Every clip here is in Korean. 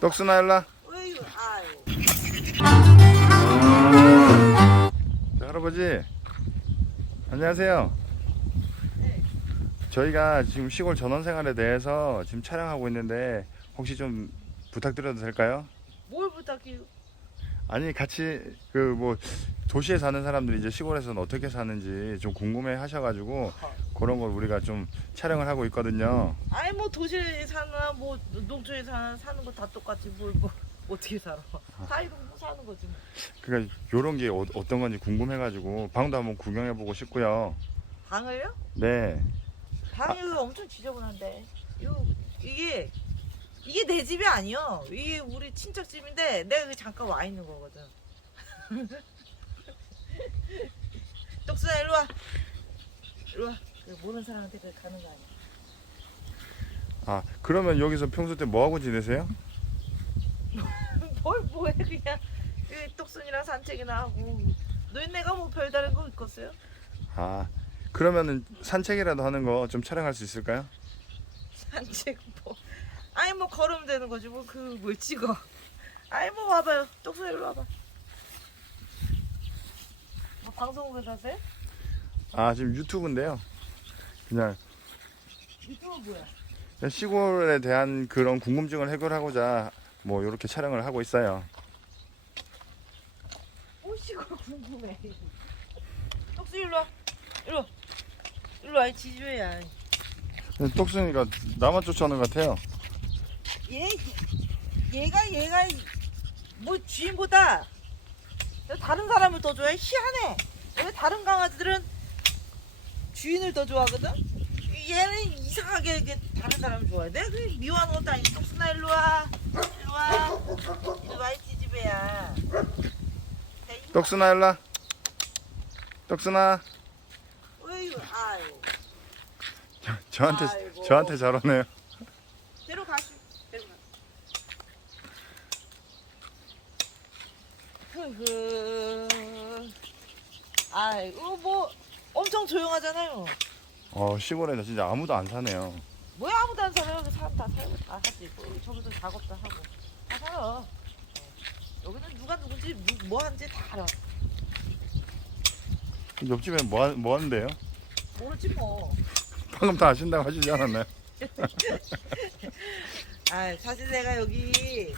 떡순아 일라 어휴, 아유. 자, 할아버지 안녕하세요 저희가 지금 시골 전원 생활에 대해서 지금 촬영하고 있는데 혹시 좀 부탁드려도 될까요? 뭘 부탁해요? 아니 같이 그 뭐 도시에 사는 사람들이 이제 시골에서는 어떻게 사는지 좀 궁금해 하셔가지고 그런 걸 우리가 좀 촬영을 하고 있거든요 아니 뭐 도시에 사나 뭐 농촌에 사나 사는 거 다 똑같지 뭘 뭐 어떻게 살아? 사이동 사는 거지 뭐. 그러니까 요런 게 어, 떤 건지 궁금해가지고 방도 한번 구경해보고 싶고요 방을요? 네 방이 엄청 지저분한데. 요 이게 이게 내 집이 아니요. 이게 우리 친척 집인데 내가 여기 잠깐 와 있는 거거든. 떡순아 일로 와. 일로 와. 그 모르는 사람한테 그 가는 거 아니야. 아 그러면 여기서 평소 때 뭐 하고 지내세요? 뭘 뭐해 그냥 이 떡순이랑 산책이나 하고 너희네가 뭐 별다른 거 있겠어요? 아 그러면은 산책이라도 하는 거 좀 촬영할 수 있을까요? 산책 뭐 아니 뭐 걸으면 되는 거지 뭐 그 뭘 찍어 아니 뭐 와봐요 떡순 일로 와봐 뭐 방송국에서 하세요? 아 지금 유튜브인데요. 그냥 유튜브 뭐야? 그냥 시골에 대한 그런 궁금증을 해결하고자 뭐 이렇게 촬영을 하고 있어요. 오시고 궁금해. 떡순 일로 와. 일로 와. 일로 와 지주야 똑순이가 나만 쫓아오는 것 같아요. 얘 얘가 얘가 뭐 주인보다 다른 사람을 더 좋아해? 희한해. 왜 다른 강아지들은 주인을 더 좋아하거든? 얘는 이상하게 다른 사람을 좋아해. 내가 그 미워하는 것도 아니고 떡순아 일로 와. 일로 와. 일로 와이 지지배야. 떡순아 일라 떡순아. 어휴 아유. 저한테 아이고. 저한테 저러네요 데려가시 데려가 흐흐 아이고 뭐 엄청 조용하잖아요 어 시골에는 진짜 아무도 안 사네요 뭐야 아무도 안 살아 여기 사람 다 살고 다 하지 뭐 저기서 작업도 하고 다 살아 어. 여기는 누가 누군지 누, 뭐 하는지 다 알아 옆집에 뭐, 하, 뭐 하는데요? 모르지 뭐 방금 다 아신다고 하시지 않았나요? 아, 사실 내가 여기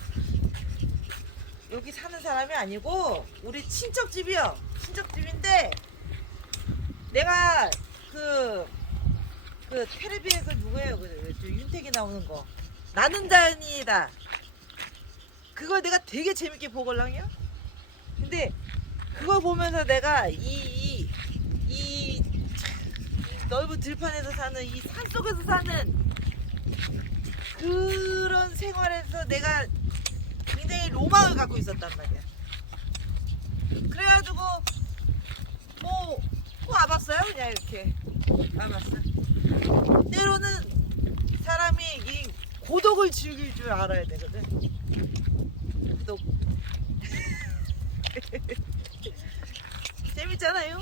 여기 사는 사람이 아니고 우리 친척 집이요. 친척 집인데 내가 그, 그 텔레비에 그 누구예요? 그, 그 윤택이 나오는 거. 나는 자연이다. 그걸 내가 되게 재밌게 보걸랑요. 근데 그거 보면서 내가 이, 이, 이 넓은 들판에서 사는 이 산속에서 사는 그런 생활에서 내가 굉장히 로망을 갖고 있었단 말이야. 그래가지고 이렇게 와봤어. 때로는 사람이 이 고독을 즐길 줄 알아야 되거든. 고독. 재밌잖아요.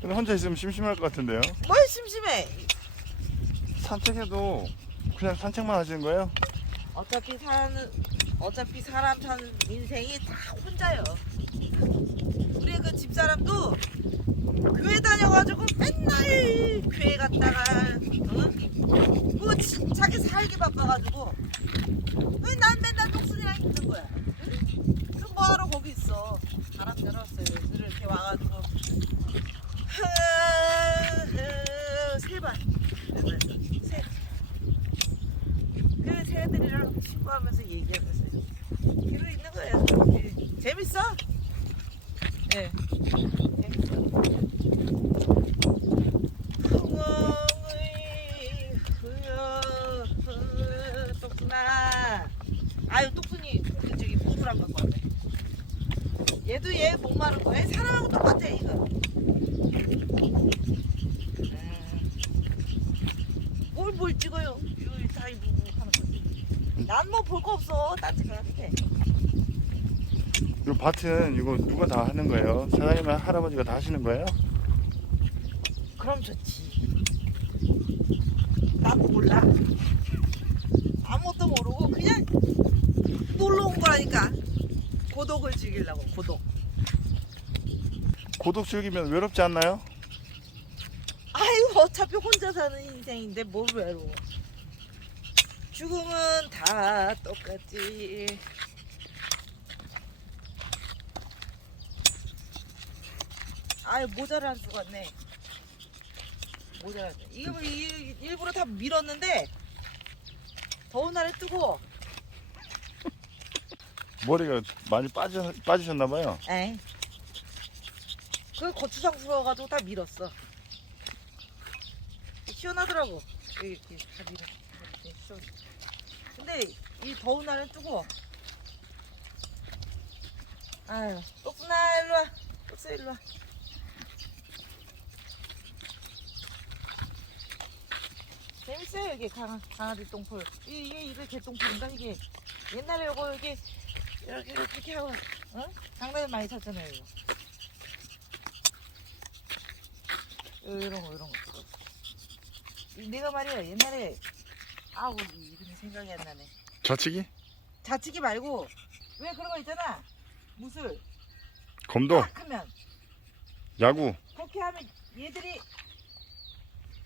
근데 혼자 있으면 심심할 것 같은데요 뭘 심심해? 산책해도 그냥 산책만 하시는 거예요? 어차피 사는 어차피 사람 사는 인생이 다 혼자요. 우리 그 집사람도 교회 다녀가지고 맨날 교회 갔다가 어? 뭐 지- 자기 살기 바빠가지고 왜 난 맨날 독순이랑 있는 거야? 응? 그럼 뭐하러 거기 있어? 바람 내려왔어요. 이렇게 와가지고 세번 세. 그 새들이랑 친구하면서 얘기하면서 이러고 있는 거예요. 예. 재밌어? 예. 재밌어. 풍엉의 흐여 흐 똑순아. 아유 똑순이 그 저기 보물한 갖고 왔네. 얘도 얘 목마른 거야. 얘 사람하고 똑같아 이거. 음. 뭘뭘 찍어요? 이거 다 이거 하는 거지. 난뭐 볼 거 없어. 딴짓 하는데. 이 밭은 이거 누가 다 하는 거예요? 사장님 할아버지가 다 하시는 거예요? 그럼 좋지. 난 몰라. 아무 아무것도 모르고 그냥 놀러 온 거라니까. 고독을 즐기려고 고독. 고독 즐기면 외롭지 않나요? 아유 어차피 혼자 사는 인생인데 뭘 외로워. 죽음은 다 똑같지. 아유 모자란 수가 네 모자랐네. 이거 뭐 이- 일부러 다 밀었는데 더운 날에 뜨거워. 머리가 많이 빠져, 빠지셨나봐요. 에이. 그 고추장 부어가지고 다 밀었어. 시원하더라고. 이렇게 다 밀어. 근데 이 더운 날은 뜨거워. 아유, 똑순아 일로 와. 똑순 일로 와. 재밌어요 이게 강아, 강아지 똥풀. 이- 이게 이게 개똥풀인가 이게. 옛날에 요거 이게 이렇게 이렇게 하고 어? 장난을 많이 쳤잖아요 이거. 요- 이런 거 이런 거. 이- 내가 말이야 옛날에 아우 이름이 생각이 안 나네. 좌측이? 자치기 말고 왜 그런 거 있잖아. 무술 검도? 딱 하면 야구? 그렇게 하면 얘들이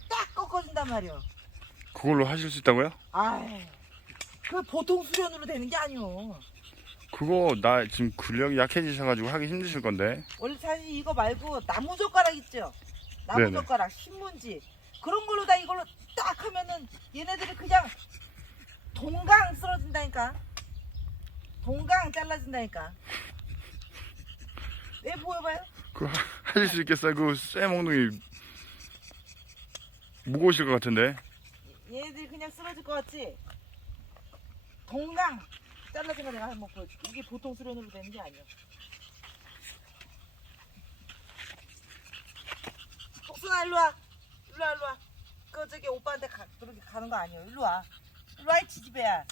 딱 꺾어진단 말이야. 그걸로 하실 수 있다고요? 아이 그 보통 수련으로 되는 게 아니오. 그거 나 지금 근력이 약해지셔가지고 하기 힘드실 건데. 원래 사실 이거 말고 나무 젓가락 있죠? 나무 네네. 젓가락, 신문지 그런 걸로 다 이걸로 딱 하면은 얘네들이 그냥 동강 쓰러진다니까. 동강 잘라진다니까. 왜 보여봐요? 그거 하- 하실 수 있겠어요? 그 쇠몽둥이 무거우실 것 같은데. 얘네들이 그냥 쓰러질 것 같지? 동강 잘라진 거 내가 한번 보여줄게. 이게 보통 수련으로 되는 게 아니야. 복순아 일로 와. 일로 와 일로 와. 그 저기 오빠한테 가, 그렇게 가는 거 아니야. 일로 와. 일로 와이 지지배야.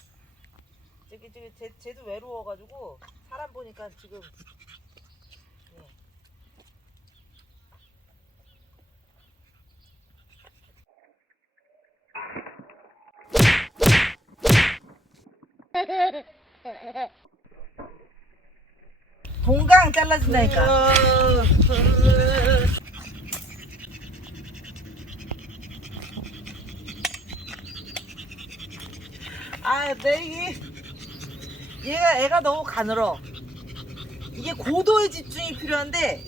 저기 저기 쟤, 쟤도 외로워가지고 사람 보니까 지금 예. 동강 잘라진다니까. 아, 내 이게 얘가 애가 너무 가늘어. 이게 고도의 집중이 필요한데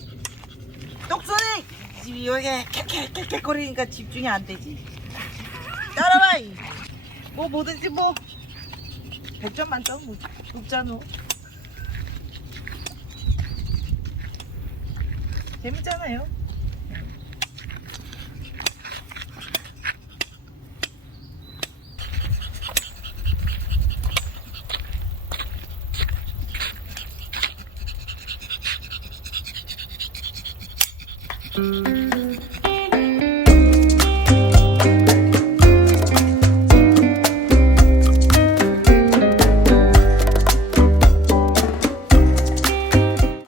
똑선이 여기 캣캣캣캣거리니까 집중이 안 되지. 따라와. 이. 뭐 뭐든지 뭐 100점 만점 뭐 높잖아. 재밌잖아요. 음.